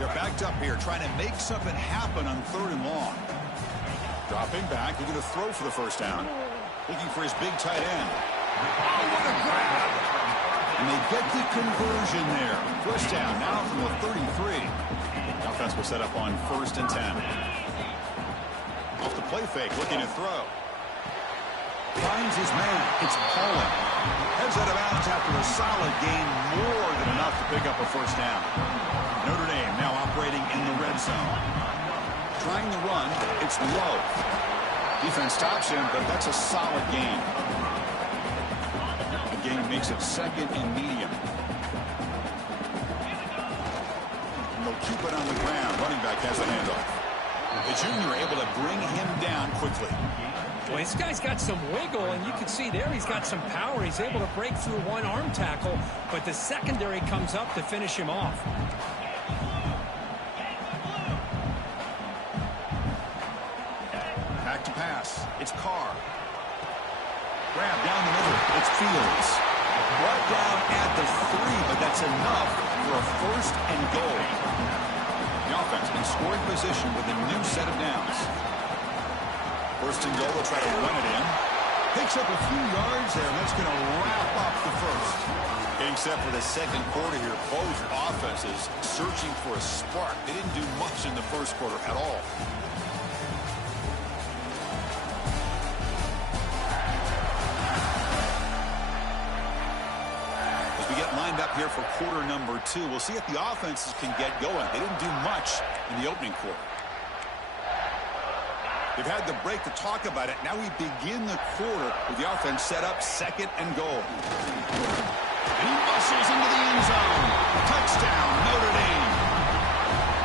They're backed up here, trying to make something happen on 3rd and long. Dropping back, looking to throw for the first down. Looking for his big tight end. Oh, what a grab! And they get the conversion there. First down now from the 33. The offense will set up on 1st and 10. Off the play fake, looking to throw. Finds his man. It's Pollard. Heads out of bounds after a solid gain, more than enough to pick up a first down. Notre Dame now operating in the red zone. Trying to run, it's low. Defense stops him, but that's a solid gain. The gain makes it 2nd and medium. And they'll keep it on the ground. Running back has the handoff. The junior able to bring him down quickly. Well, this guy's got some wiggle, and you can see there he's got some power. He's able to break through one arm tackle, but the secondary comes up to finish him off. Back to pass. It's Carr. Grab down the middle. It's Fields. Brought down at the 3, but that's enough for a 1st and goal. The offense in scoring position with a new set of downs. 1st and goal, they'll try to run it in. Picks up a few yards there, and that's going to wrap up the first. Getting set for the 2nd quarter here. Both offenses searching for a spark. They didn't do much in the 1st quarter at all. As we get lined up here for quarter number 2, we'll see if the offenses can get going. They didn't do much in the opening quarter. They've had the break to talk about it. Now we begin the quarter with the offense set up 2nd and goal. And he muscles into the end zone. Touchdown, Notre Dame.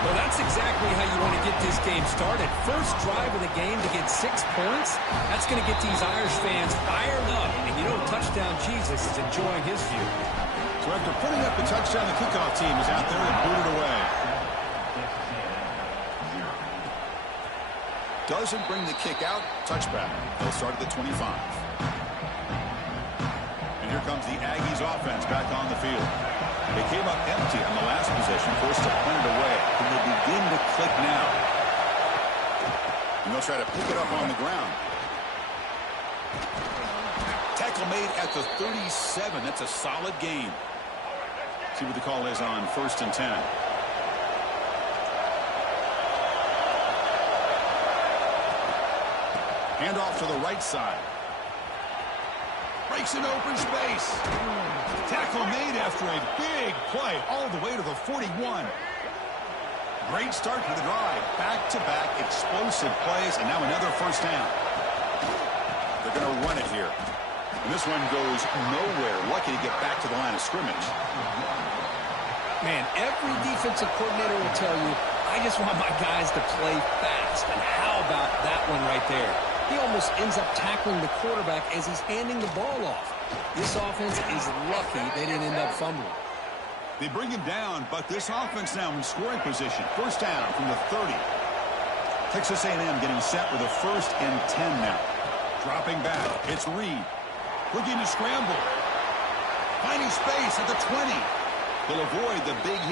Well, that's exactly how you want to get this game started. First drive of the game to get 6 points. That's going to get these Irish fans fired up. And you know, touchdown Jesus is enjoying his view. So after putting up the touchdown, the kickoff team is out there and booted away. Doesn't bring the kick out. Touchback. They'll start at the 25. And here comes the Aggies offense back on the field. They came up empty on the last possession, forced to punt it away. And they begin to click now. And they'll try to pick it up on the ground. Tackle made at the 37. That's a solid gain. See what the call is on 1st and 10. Handoff to the right side. Breaks an open space. Tackle made after a big play all the way to the 41. Great start to the drive. Back-to-back explosive plays, and now another first down. They're going to run it here. And this one goes nowhere. Lucky to get back to the line of scrimmage. Man, every defensive coordinator will tell you, I just want my guys to play fast. And how about that one right there? He almost ends up tackling the quarterback as he's handing the ball off. This offense is lucky they didn't end up fumbling. They bring him down, but this offense now in scoring position. First down from the 30. Texas A&M getting set with a 1st and 10 now. Dropping back, it's Reed. Looking to scramble. Finding space at the 20. They'll avoid the big hit.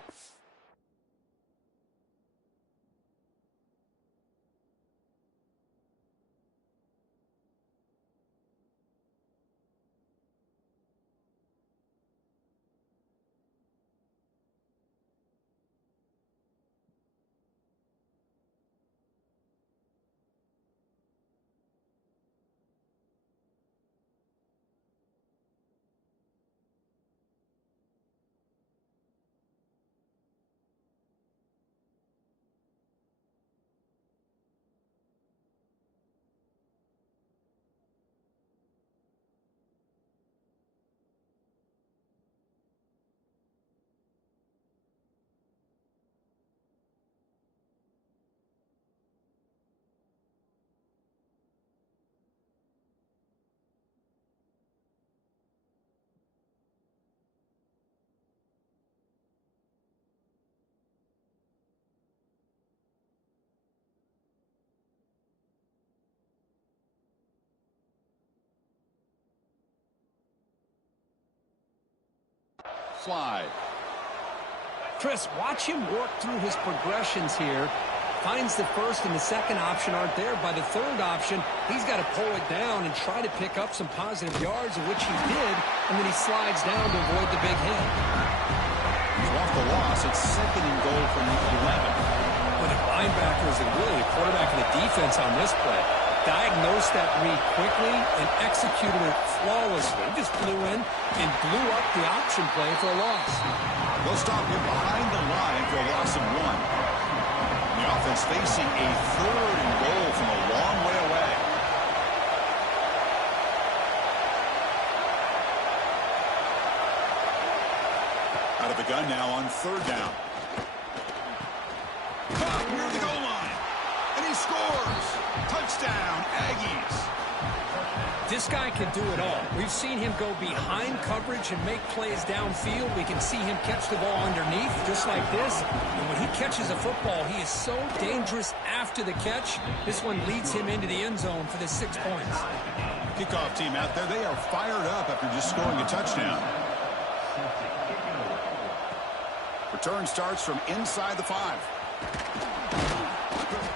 Slide. Chris, watch him work through his progressions here. Finds the first and the second option aren't there. By the third option, he's got to pull it down and try to pick up some positive yards, of which he did, and then he slides down to avoid the big hit. He's off the loss. It's 2nd and goal from the 11. But the linebackers and really the quarterback and the defense on this play diagnosed that read quickly and executed it flawlessly. He just flew in and blew up the option play for a loss. They'll stop him behind the line for a loss of 1. The offense facing a 3rd and goal from a long way away. Out of the gun now on 3rd down. Caught near the goal line. And he scores. Touchdown, Aggies. This guy can do it all. We've seen him go behind coverage and make plays downfield. We can see him catch the ball underneath, just like this. And when he catches a football, he is so dangerous after the catch. This one leads him into the end zone for the 6 points. Kickoff team out there, they are fired up after just scoring a touchdown. Return starts from inside the 5.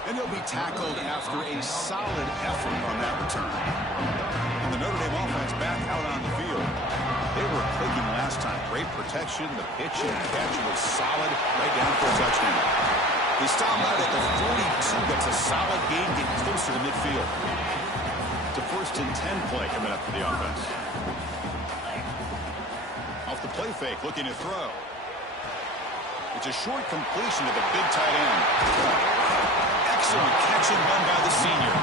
And he'll be tackled after a solid effort on that return. And the Notre Dame offense back out on the field. They were clicking last time. Great protection. The pitch and catch was solid right down for a touchdown. They stop out at the 42. That's a solid gain, getting closer to midfield. It's a 1st and 10 play coming up for the offense. Off the play fake, looking to throw. It's a short completion to the big tight end. Excellent catch and run by the senior.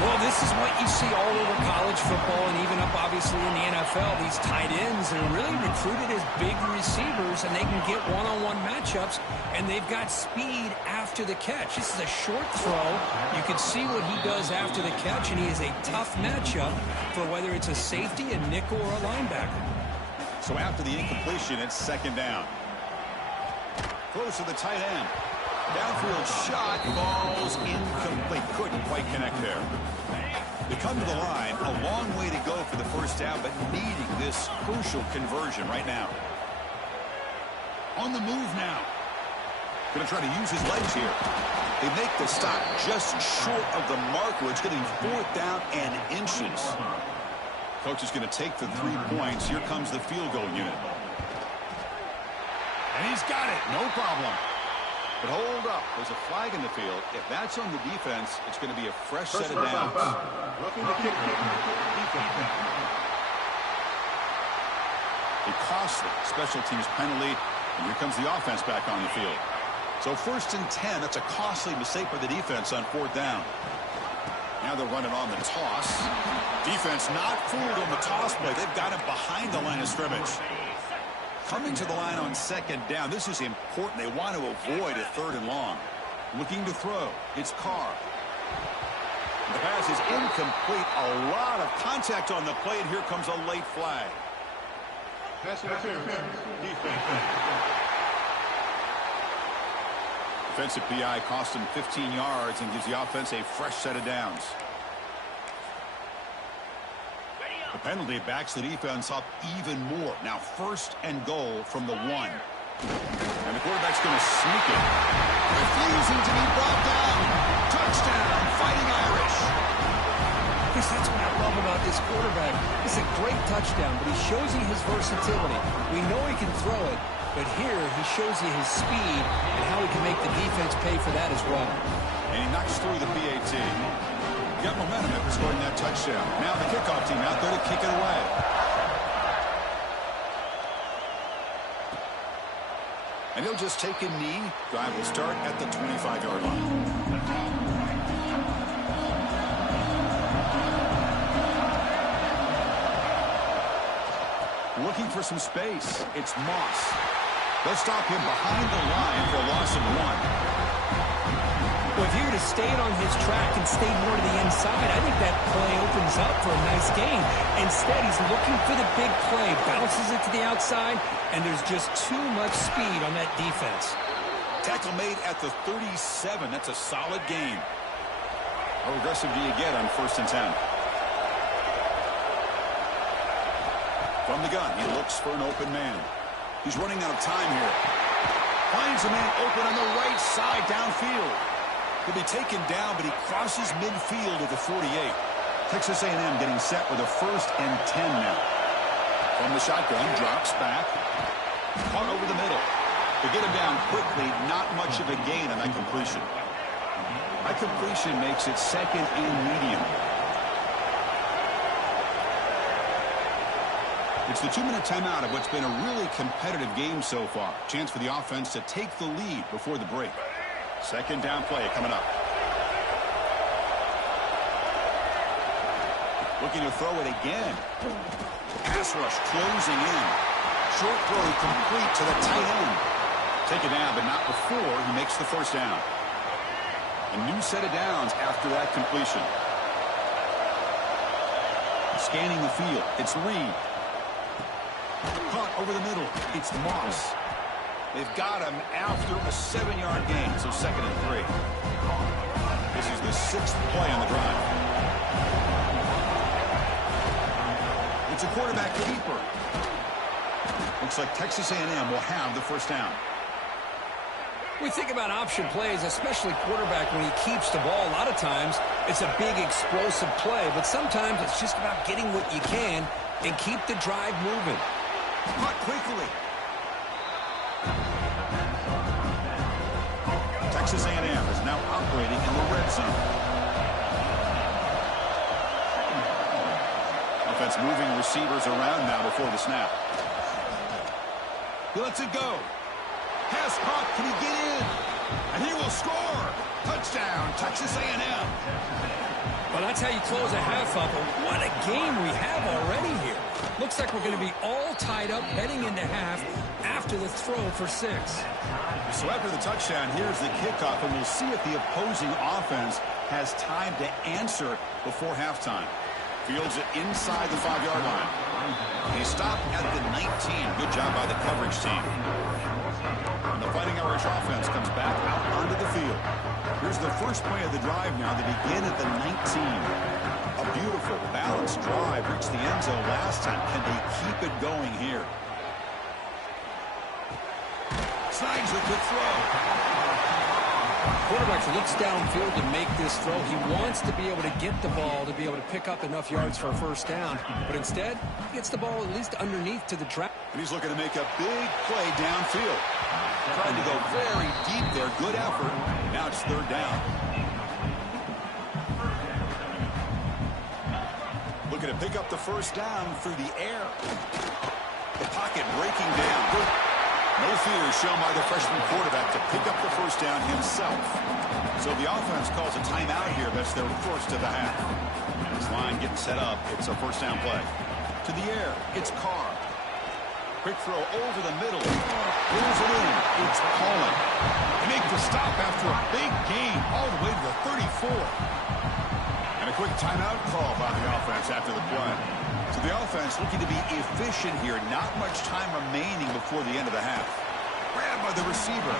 Well, this is what you see all over college football and even up, obviously, in the NFL. These tight ends are really recruited as big receivers, and they can get one-on-one matchups, and they've got speed after the catch. This is a short throw. You can see what he does after the catch, and he is a tough matchup for whether it's a safety, a nickel, or a linebacker. So after the incompletion, it's 2nd down. Close to the tight end. Downfield shot, falls incomplete. Couldn't quite connect there. They come to the line, a long way to go for the 1st down, but needing this crucial conversion right now. On the move now. Going to try to use his legs here. They make the stop just short of the marker. It's getting 4th down and inches. Coach is going to take the 3 points. Here comes the field goal unit. And he's got it. No problem. But hold up. There's a flag in the field. If that's on the defense, it's going to be a fresh set of downs. A costly special teams penalty. And here comes the offense back on the field. So 1st and 10. That's a costly mistake by the defense on 4th down. Now they're running on the toss. Defense not fooled on the toss play. They've got him behind the line of scrimmage. Coming to the line on 2nd down. This is important. They want to avoid a 3rd and long. Looking to throw. It's Carr. The pass is incomplete. A lot of contact on the play, and here comes a late flag. Defensive PI cost him 15 yards and gives the offense a fresh set of downs. The penalty backs the defense up even more. Now 1st and goal from the 1. And the quarterback's going to sneak it. Refusing to be brought down. Touchdown, Fighting Irish. Chris, that's what I love about this quarterback. It's a great touchdown, but he shows you his versatility. We know he can throw it, but here he shows you his speed and how he can make the defense pay for that as well. And he knocks through the PAT. Got momentum after scoring that touchdown. Now the kickoff team out there to kick it away. And he'll just take a knee. Drive will start at the 25-yard line. Looking for some space. It's Moss. They'll stop him behind the line for a loss of 1. Well, if he would have stayed on his track and stayed more to the inside, I think that play opens up for a nice gain. Instead, he's looking for the big play, bounces it to the outside, and there's just too much speed on that defense. Tackle made at the 37. That's a solid gain. How aggressive do you get on 1st and 10? From the gun, he looks for an open man. He's running out of time here. Finds a man open on the right side downfield. He'll be taken down, but he crosses midfield at the 48. Texas A&M getting set with a 1st and 10 now. From the shotgun, drops back. Caught over the middle. They get him down quickly, not much of a gain on that completion. That completion makes it 2nd and medium. It's the 2-minute timeout of what's been a really competitive game so far. Chance for the offense to take the lead before the break. 2nd down play coming up. Looking to throw it again. Pass rush closing in. Short throw complete to the tight end. Taken down, but not before he makes the 1st down. A new set of downs after that completion. Scanning the field. It's Reed. Caught over the middle. It's Moss. They've got him after a 7-yard gain, so 2nd and 3. This is the 6th play on the drive. It's a quarterback keeper. Looks like Texas A&M will have the 1st down. We think about option plays, especially quarterback when he keeps the ball. A lot of times it's a big explosive play, but sometimes it's just about getting what you can and keep the drive moving. Caught quickly. Texas A&M is now operating in the red zone. Offense moving receivers around now before the snap. He lets it go. Pass caught. Can he get in? And he will score. Touchdown, Texas A&M. Well, that's how you close a half up. What a game we have already here. Looks like we're going to be all tied up heading into half after the throw for 6. So after the touchdown, here's the kickoff, and we'll see if the opposing offense has time to answer before halftime. Fields it inside the 5-yard line. They stop at the 19. Good job by the coverage team. And the Fighting Irish offense comes back out onto the field. Here's the first play of the drive now. They begin at the 19. A beautiful, balanced drive. Reached the end zone last time. Can they keep it going here? Snides the quick throw. Quarterback looks downfield to make this throw. He wants to be able to get the ball to be able to pick up enough yards for a 1st down. But instead, he gets the ball at least underneath to the track. And he's looking to make a big play downfield. Trying to go very deep there. Good effort. Now it's 3rd down. Looking to pick up the 1st down through the air. The pocket breaking down. No fear shown by the freshman quarterback to pick up the 1st down himself. So the offense calls a timeout here. That's their 1st of the half. And this line getting set up. It's a 1st down play. To the air. It's Carr. Quick throw over the middle. Pulls it in. It's Cullen. They make the stop after a big gain all the way to the 34. And a quick timeout call by the offense after the play. So the offense looking to be efficient here. Not much time remaining before the end of the half. Grabbed by the receiver.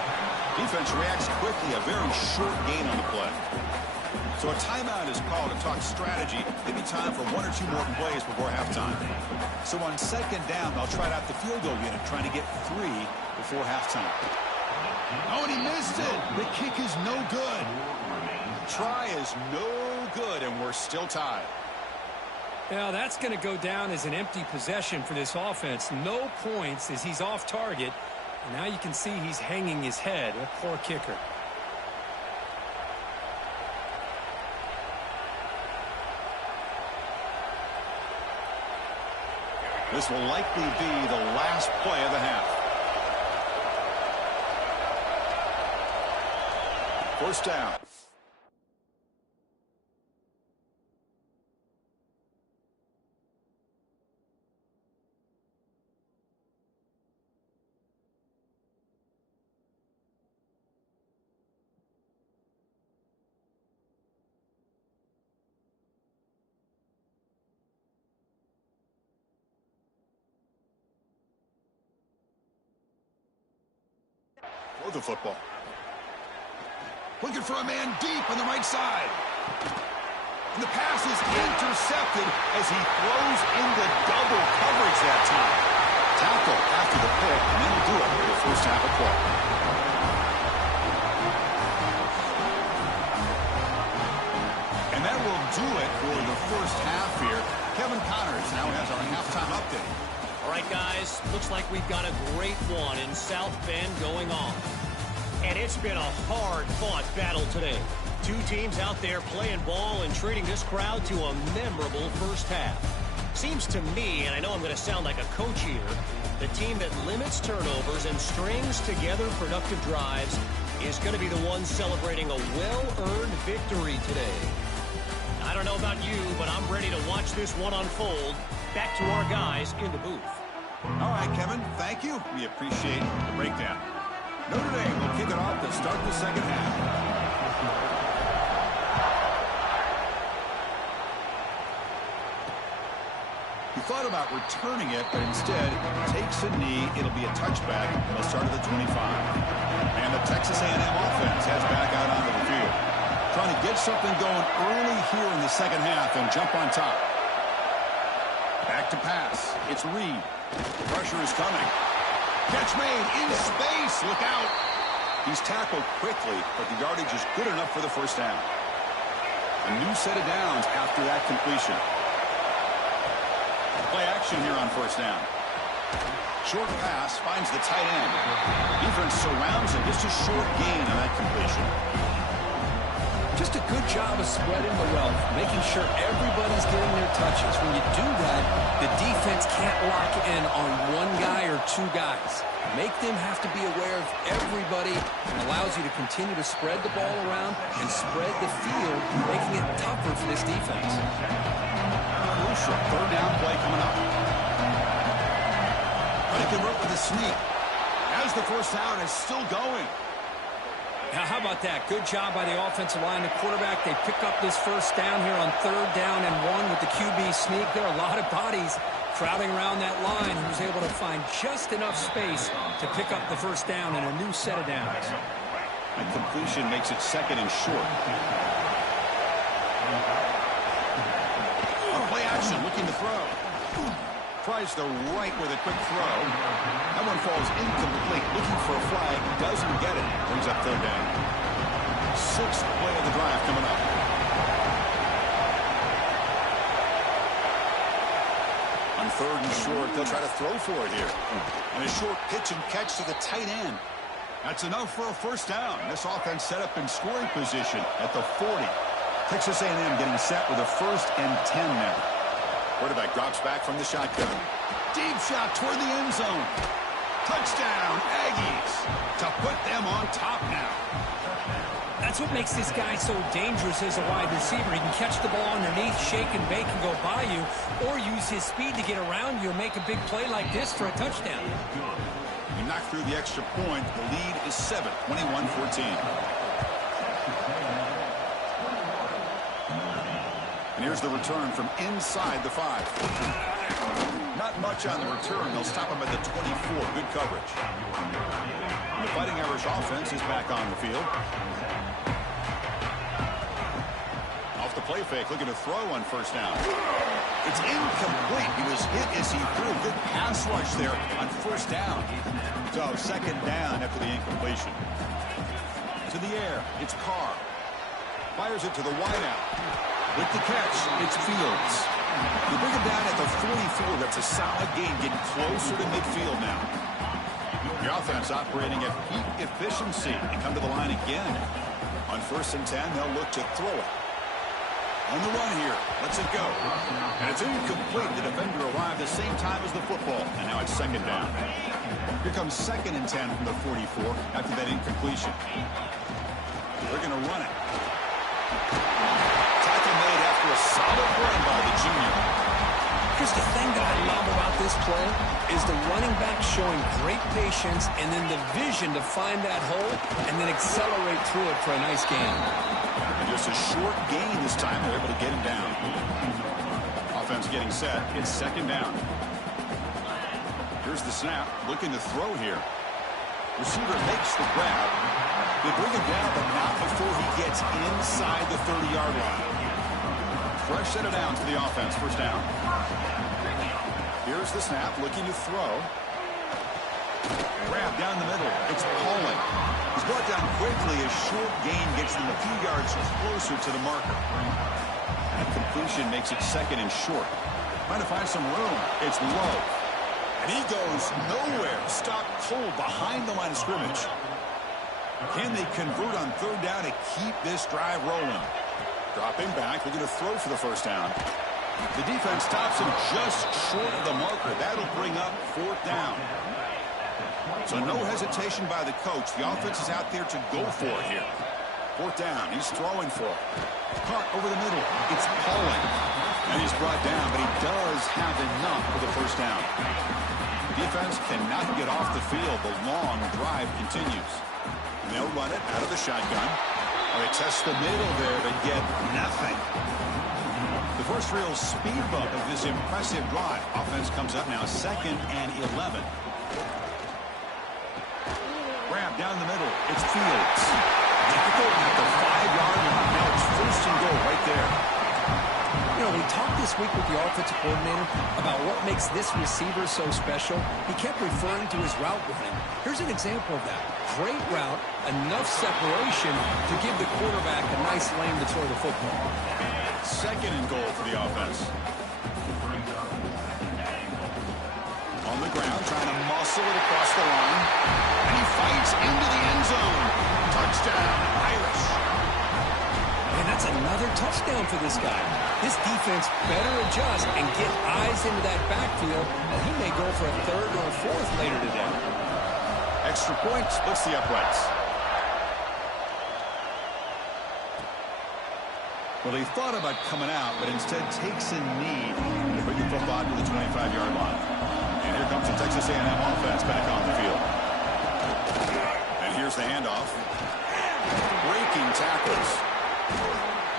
Defense reacts quickly. A very short gain on the play. So a timeout is called to talk strategy. Maybe time for 1 or 2 more plays before halftime. So on 2nd down, they'll try out the field goal unit, trying to get 3 before halftime. Oh, and he missed it. The kick is no good. Try is no good, and we're still tied. Now, that's going to go down as an empty possession for this offense. No points as he's off target. And now you can see he's hanging his head. A poor kicker. This will likely be the last play of the half. 1st down. For the football. Looking for a man deep on the right side. And the pass is intercepted as he throws into double coverage that time. Tackle after the pick, and that'll do it for the 1st half of play. do it for the first half here. Kevin Connors now has our halftime update. All right, guys, looks like we've got a great one in South Bend going on. And it's been a hard-fought battle today. Two teams out there playing ball and treating this crowd to a memorable first half. Seems to me, and I know I'm going to sound like a coach here, the team that limits turnovers and strings together productive drives is going to be the one celebrating a well-earned victory today. I don't know about you, but I'm ready to watch this one unfold. Back to our guys in the booth. All right, Kevin, thank you. We appreciate the breakdown. Notre Dame will kick it off to start the second half. He thought about returning it, but instead takes a knee. It'll be a touchback. They'll start at the 25. And the Texas A&M offense heads back out onto the field. Trying to get something going early here in the second half and jump on top. Back to pass. It's Reed. Pressure is coming. Catch made in space. Look out. He's tackled quickly, but the yardage is good enough for the first down. A new set of downs after that completion. Play action here on first down. Short pass finds the tight end. Defense surrounds him. Just a short gain on that completion. Just a good job of spreading the wealth, making sure everybody's getting their touches. When you do that, the defense can't lock in on one guy or two guys. Make them have to be aware of everybody, and allows you to continue to spread the ball around and spread the field, making it tougher for this defense. Crucial third down play coming up. But he can work with a sneak as the first down is still going. Now, how about that? Good job by the offensive line. The quarterback, they pick up this first down here on third down and 1 with the QB sneak. There are a lot of bodies crowding around that line. He was able to find just enough space to pick up the first down and a new set of downs. And completion makes it second and short. Play action, looking to throw. Tries the right with a quick throw. That one falls incomplete. Looking for a flag. Doesn't get it. Brings up third down. Sixth play of the drive coming up. On third and short, they'll try to throw for it here. And a short pitch and catch to the tight end. That's enough for a first down. This offense set up in scoring position at the 40. Texas A&M getting set with a 1st and 10 now. Quarterback drops back from the shotgun. Deep shot toward the end zone. Touchdown, Aggies, to put them on top now. That's what makes this guy so dangerous as a wide receiver. He can catch the ball underneath, shake and bake and go by you, or use his speed to get around you and make a big play like this for a touchdown. He knocked through the extra point. The lead is 7, 21-14. And here's the return from inside the 5. Not much on the return. They'll stop him at the 24. Good coverage. And the Fighting Irish offense is back on the field. Off the play fake, looking to throw on first down. It's incomplete. He was hit as he threw. Good pass rush there on first down. So second down after the incompletion. To the air, it's Carr. Fires it to the wideout. With the catch, it's Fields. You bring him down at the 44. That's a solid gain, getting closer to midfield now. The offense operating at peak efficiency. They come to the line again. On 1st and 10, they'll look to throw it. On the run here, lets it go. And it's incomplete. The defender arrived the same time as the football. And now it's second down. Here comes 2nd and 10 from the 44 after that incompletion. They're going to run it. A solid run by the junior. Here's the thing that I love about this play is the running back showing great patience and then the vision to find that hole and then accelerate through it for a nice gain. And just a short gain this time. They're able to get him down. Offense getting set. It's second down. Here's the snap. Looking to throw here. Receiver makes the grab. They bring him down, but not before he gets inside the 30-yard line. Fresh set of downs for the offense. First down. Here's the snap. Looking to throw. Grab down the middle. It's Pauling. He's brought down quickly. A short gain gets them a few yards closer to the marker. That completion makes it second and short. Trying to find some room. It's low. And he goes nowhere. Stopped cold behind the line of scrimmage. Can they convert on third down to keep this drive rolling? Dropping back. They're going to throw for the first down. The defense stops him just short of the marker. That'll bring up fourth down. So no hesitation by the coach. The offense is out there to go for it here. Fourth down. He's throwing for it. Caught over the middle. It's Pauling. And he's brought down, but he does have enough for the first down. Defense cannot get off the field. The long drive continues. And they'll run it out of the shotgun. They test the middle there, but get nothing. The first real speed bump of this impressive drive. Offense comes up now, 2nd and 11. Grab down the middle. It's Fields. Tackle at the 5-yard line. Now it's 1st and goal right there. You know, we talked this week with the offensive coordinator about what makes this receiver so special. He kept referring to his route running. Here's an example of that. Great route, enough separation to give the quarterback a nice lane to throw the football. 2nd and goal for the offense. On the ground, trying to muscle it across the line. And he fights into the end zone. Touchdown, Irish. And that's another touchdown for this guy. This defense better adjust and get eyes into that backfield, and he may go for a 3rd or a 4th later today. Extra point splits the uprights. Well, he thought about coming out, but instead takes a knee to bring the football to the 25-yard line. And here comes the Texas A&M offense back on the field. And here's the handoff. Breaking tackles.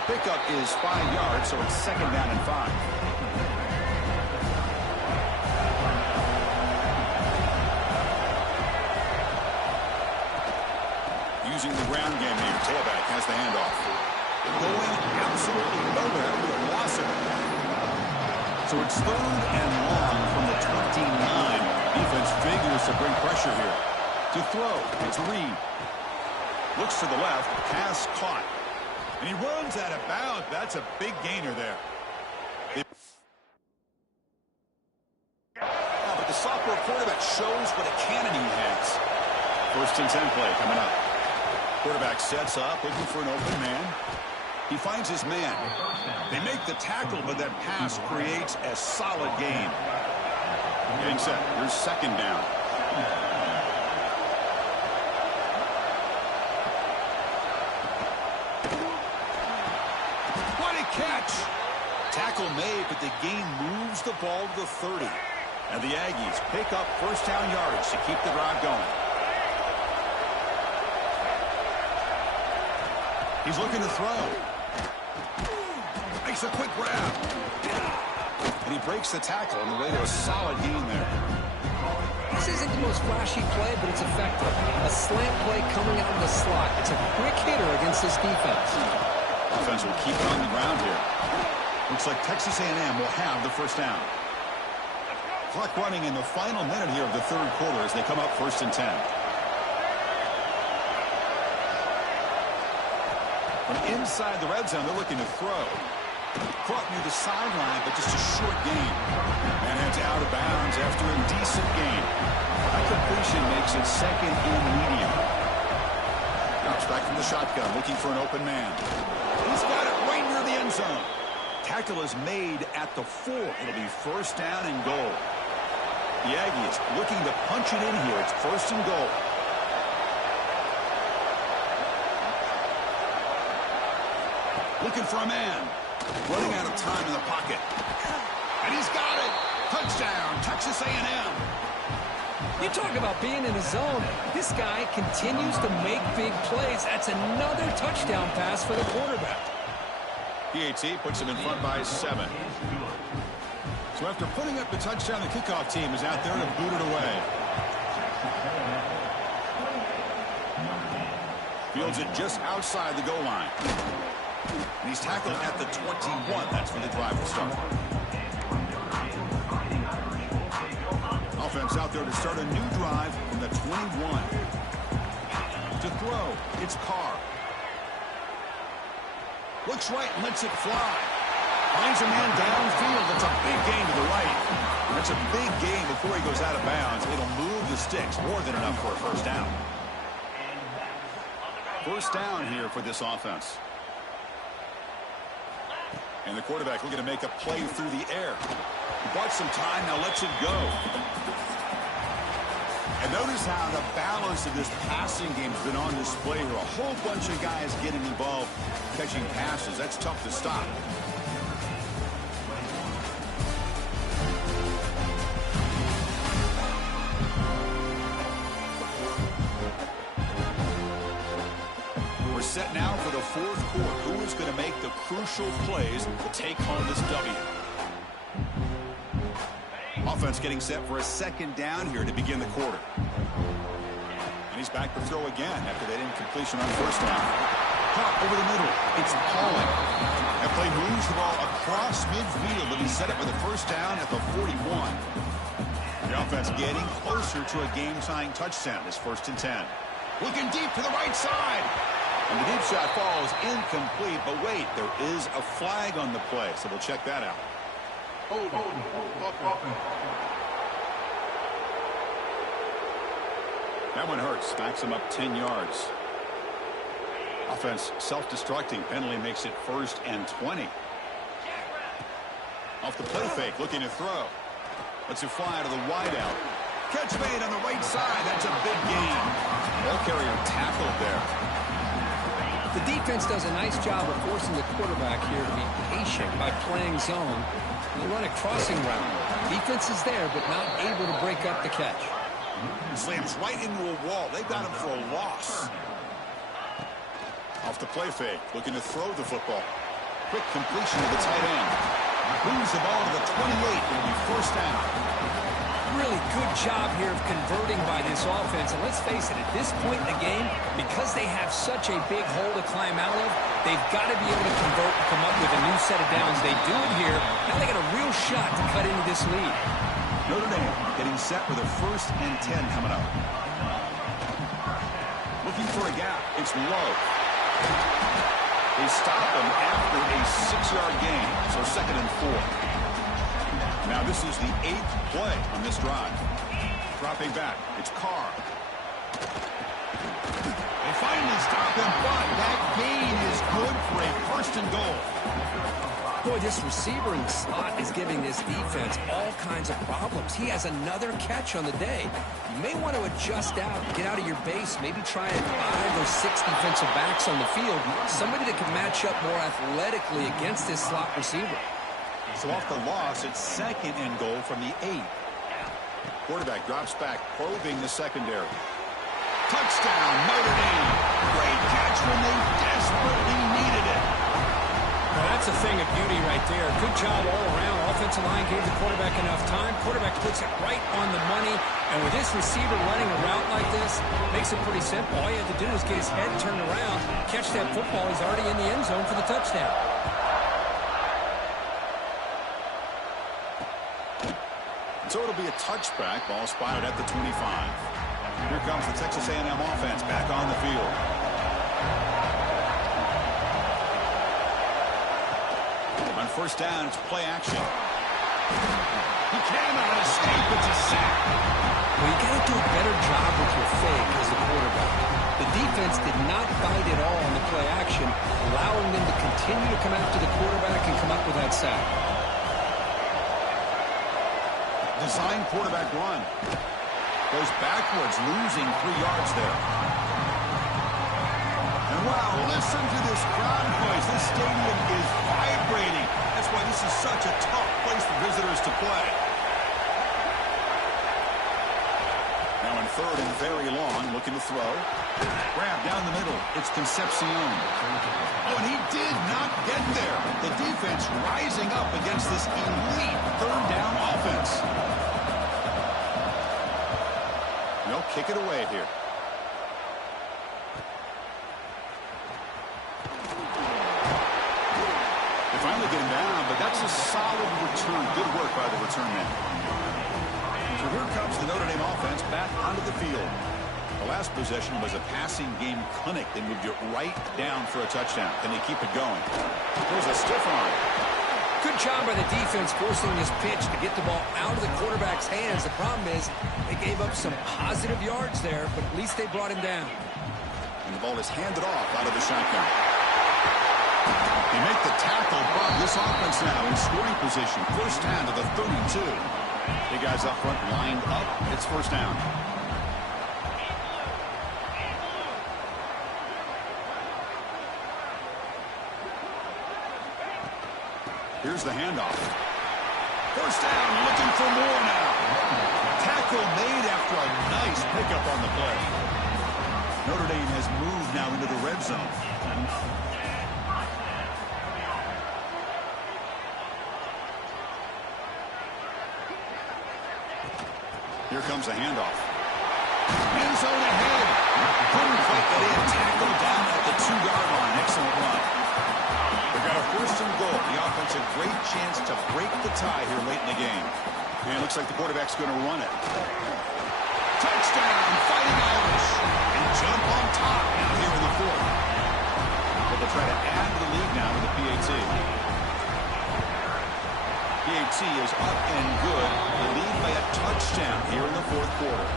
Pickup is 5 yards, so it's 2nd down and 5. Using the ground game here. Tailback has the handoff. Going absolutely nowhere with Lawson. So it's 3rd and long from the 29. Defense figures to bring pressure here. To throw, it's Reed. Looks to the left, pass caught. And he runs out of bounds. That's a big gainer there. But the sophomore quarterback shows what a cannon he has. 1st and 10 play coming up. Quarterback sets up, looking for an open man. He finds his man. They make the tackle, but that pass creates a solid gain. Getting set. Here's 2nd down. Catch. Tackle made, but the gain moves the ball to the 30. And the Aggies pick up 1st down yards to keep the drive going. He's looking to throw. Makes a quick grab. And he breaks the tackle on the way to a solid gain there. This isn't the most flashy play, but it's effective. A slant play coming out of the slot. It's a quick hitter against this defense. Offense will keep it on the ground here. Looks like Texas A&M will have the 1st down. Clock running in the final minute here of the 3rd quarter as they come up 1st and 10. From inside the red zone, they're looking to throw. Caught near the sideline, but just a short gain. And heads out of bounds after a decent gain. That completion makes it 2nd and medium. Drops back from the shotgun, looking for an open man. He's got it right near the end zone. Tackle is made at the 4. It'll be 1st down and goal. The Aggies looking to punch it in here. It's 1st and goal. Looking for a man. Running out of time in the pocket. And he's got it. Touchdown, Texas A&M. You talk about being in a zone. This guy continues to make big plays. That's another touchdown pass for the quarterback. PAT puts him in front by 7. So after putting up the touchdown, the kickoff team is out there to boot it away. Fields it just outside the goal line. And he's tackled at the 21. That's when the drive will start. Offense out there to start a new drive from the 21. To throw, it's Carr. Looks right and lets it fly. Finds a man downfield. That's a big gain to the right. That's a big gain before he goes out of bounds. It'll move the sticks more than enough for a first down. First down here for this offense. And the quarterback looking to make a play through the air. He bought some time, now lets it go. And notice how the balance of this passing game has been on display here. A whole bunch of guys getting involved catching passes. That's tough to stop. We're set now for the fourth quarter. Who is going to make the crucial plays to take home this W? Offense getting set for a second down here to begin the quarter. And he's back to throw again after that incompletion on first down. Pop over the middle. It's Pauling. That play moves the ball across midfield, but he set it for the first down at the 41. The offense getting closer to a game-tying touchdown. It's 1st and 10. Looking deep to the right side. And the deep shot falls incomplete, but wait, there is a flag on the play, so we'll check that out. That one hurts. Backs him up 10 yards. Offense self-destructing. Penalty makes it 1st and 20. Off the play fake, looking to throw. Lets it fly to the wideout. Catch made on the right side. That's a big gain. Ball carrier tackled there. The defense does a nice job of forcing the quarterback here to be patient by playing zone. They run a crossing route. Defense is there, but not able to break up the catch. Slams right into a wall. They got him for a loss. Off the play fake, looking to throw the football. Quick completion to the tight end. Moves the ball to the 28. It'll be first down. Really good job here of converting by this offense. And let's face it, at this point in the game, because they have such a big hole to climb out of, they've got to be able to convert and come up with a new set of downs. They do it here. Now they got a real shot to cut into this lead. Notre Dame getting set with a 1st and 10 coming up. Looking for a gap. It's low. They stop him after a 6-yard gain, so 2nd and 4. Now this is the 8th play on this drive. Dropping back, it's Carr. They finally stop him, but that gain is good for a 1st and goal. Boy, this receiver in the slot is giving this defense all kinds of problems. He has another catch on the day. You may want to adjust out, get out of your base, maybe try and buy those 6 defensive backs on the field. Somebody that can match up more athletically against this slot receiver. So off the loss, it's 2nd and goal from the 8. Quarterback drops back, probing the secondary. Touchdown, Notre Dame. Great catch when they desperately needed it. Well, that's a thing of beauty right there. Good job all around. Offensive line gave the quarterback enough time. Quarterback puts it right on the money. And with this receiver running a route like this, makes it pretty simple. All you have to do is get his head turned around, catch that football. He's already in the end zone for the touchdown. So it'll be a touchback. Ball spotted at the 25. Here comes the Texas A&M offense back on the field. On first down, it's play action. He cannot escape. It's a sack. Well, you got to do a better job with your fake as a quarterback. The defense did not bite at all on the play action, allowing them to continue to come after the quarterback and come up with that sack. Design quarterback run. Goes backwards, losing 3 yards there. And wow, listen to this crowd noise. This stadium is vibrating. That's why this is such a tough place for visitors to play. Now on 3rd and very long, looking to throw. Grab down the middle. It's Concepcion. Oh, and he did not get there. The defense rising up against this elite 3rd down offense. They'll kick it away here. They finally get him down, but that's a solid return. Good work by the return man. So here comes the Notre Dame offense back onto the field. The last possession was a passing game clinic. They moved it right down for a touchdown. Can they keep it going? There's a stiff arm. Good job by the defense forcing this pitch to get the ball out of the quarterback's hands. The problem is they gave up some positive yards there, but at least they brought him down. And the ball is handed off out of the shotgun. They make the tackle, but this offense now in scoring position. First down to the 32. The guys up front lined up. It's first down. Here's the handoff. First down, looking for more now. Tackle made after a nice pickup on the play. Notre Dame has moved now into the red zone. Here comes a handoff. End zone ahead. Couldn't quite get in. Tackle down at the 2-yard line. Excellent run. They've got a first and goal. The offense a great chance to break the tie here late in the game. And it looks like the quarterback's going to run it. Touchdown, Fighting Irish. And jump on top now here in the fourth. But they'll try to add to the lead now with the PAT. PAT is up and good. They lead by a touchdown here in the fourth quarter.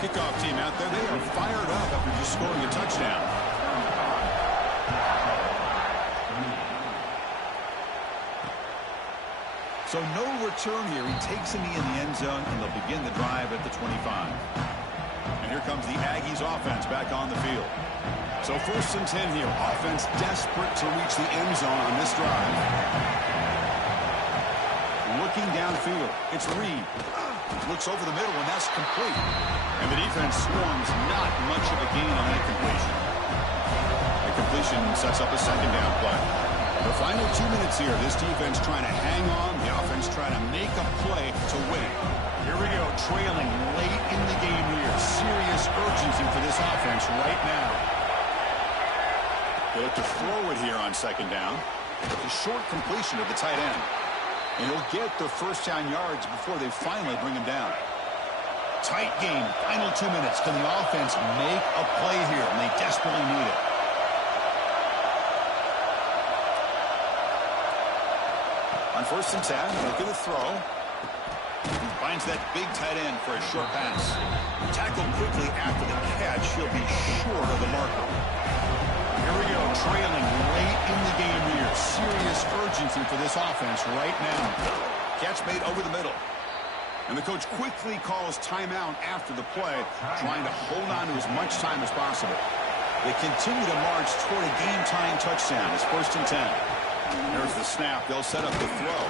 Kickoff team out there. They are fired up after just scoring a touchdown. So no return here. He takes a knee in the end zone, and they'll begin the drive at the 25. And here comes the Aggies offense back on the field. So first and 10 here. Offense desperate to reach the end zone on this drive. Looking downfield. It's Reed. Looks over the middle, and that's complete. And the defense swarms not much of a gain on that completion. The completion sets up a second down play. The final 2 minutes here, this defense trying to hang on, the offense trying to make a play to win. Here we go, trailing late in the game here. Serious urgency for this offense right now. They look to throw it here on second down. A short completion to the tight end. And he'll get the first down yards before they finally bring him down. Tight game, final 2 minutes. Can the offense make a play here? And they desperately need it. On first and 10, look at the throw. Finds that big tight end for a short pass. Tackled quickly after the catch. He'll be short of the marker. Here we go, trailing late in the game here. Serious urgency for this offense right now. Catch made over the middle. And the coach quickly calls timeout after the play, trying to hold on to as much time as possible. They continue to march toward a game-tying touchdown. It's first and 10. There's the snap. They'll set up the throw.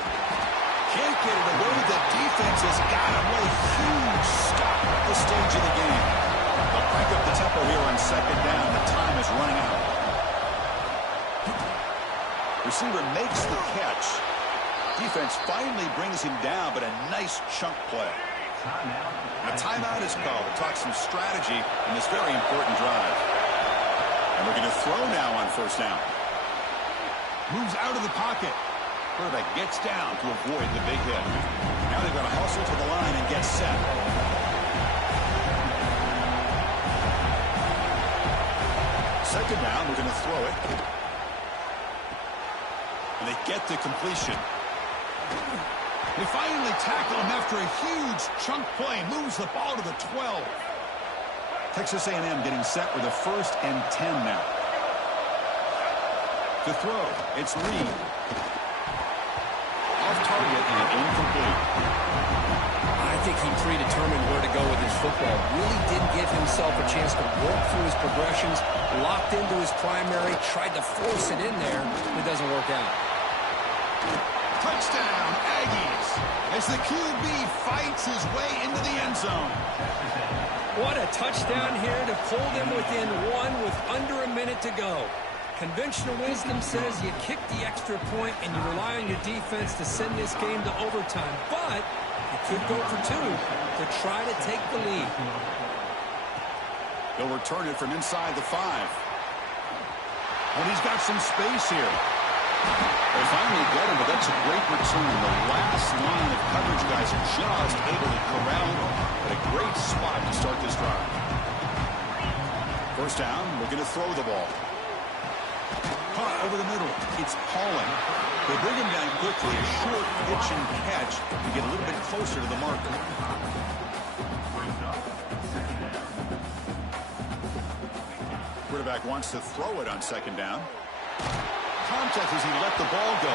Can't get it away. The defense has got him. What a huge stop at this stage of the game. They'll crank up the tempo here on second down. The time is running out. Receiver makes the catch. Defense finally brings him down, but a nice chunk play. A timeout is called. We'll talk some strategy in this very important drive. And we're going to throw now on first down. Moves out of the pocket. Quarterback gets down to avoid the big hit. Now they've got to hustle to the line and get set. Second down, we're going to throw it. And they get the completion. They finally tackle him after a huge chunk play. Moves the ball to the 12. Texas A&M getting set with a first and 10 now. To throw, it's Reed. Off target and incomplete. I think he predetermined where to go with his football. Really didn't give himself a chance to work through his progressions. Locked into his primary, tried to force it in there. It doesn't work out. Touchdown, Aggies. As the QB fights his way into the end zone. What a touchdown here to pull them within one with under a minute to go. Conventional wisdom says you kick the extra point and you rely on your defense to send this game to overtime. But you could go for two to try to take the lead. They'll return it from inside the 5. And he's got some space here. They finally get him, but that's a great return. The last line of coverage guys are just able to corral him. But a great spot to start this drive. First down, we're going to throw the ball. Caught over the middle. It's Pauling. They bring him down quickly, a short pitch and catch to get a little bit closer to the marker. Quarterback wants to throw it on second down. Contact as he let the ball go.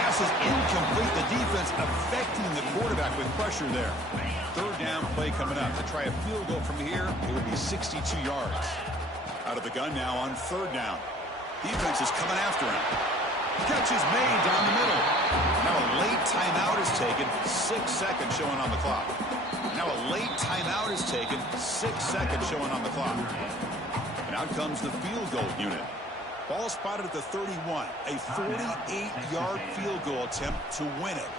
Pass is incomplete. The defense affecting the quarterback with pressure there. Third down play coming up. To try a field goal from here, it would be 62 yards. Out of the gun now on third down. Defense is coming after him. Catch is made down the middle. Now a late timeout is taken. 6 seconds showing on the clock. Now a late timeout is taken. 6 seconds showing on the clock. And out comes the field goal unit. Ball spotted at the 31. A 48-yard field goal attempt to win it.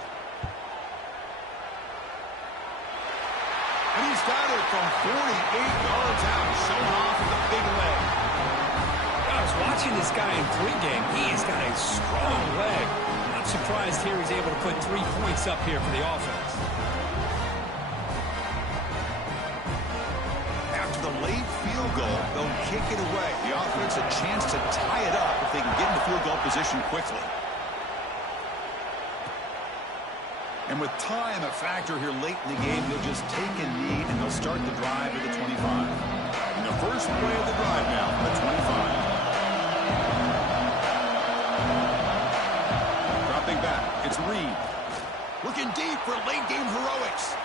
And he's got it from 48 yards out, showing off with a big leg. I was watching this guy in pregame. He has got a strong leg. Not surprised here he's able to put 3 points up here for the offense. After the late field goal, they'll kick it away. The offense a chance to tie it up if they can get into field goal position quickly. And with time a factor here late in the game, they'll just take a knee and they'll start the drive at the 25. And the first play of the drive now at the 25. Dropping back, it's Reed. Looking deep for late game heroics.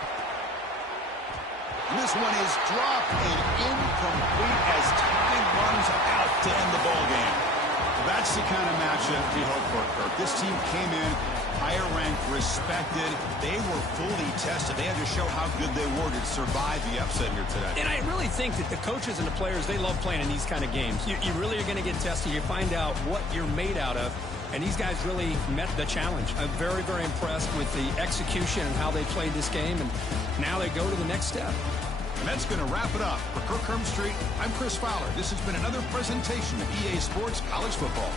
And this one is dropped and incomplete as time runs out to end the ball game. That's the kind of matchup we hope for, Kirk. This team came in higher ranked, respected. They were fully tested. They had to show how good they were to survive the upset here today. And I really think that the coaches and the players, they love playing in these kind of games. You really are going to get tested. You find out what you're made out of. And these guys really met the challenge. I'm very, very impressed with the execution and how they played this game. And now they go to the next step. And that's going to wrap it up. For Kirk Herbstreit, I'm Chris Fowler. This has been another presentation of EA Sports College Football.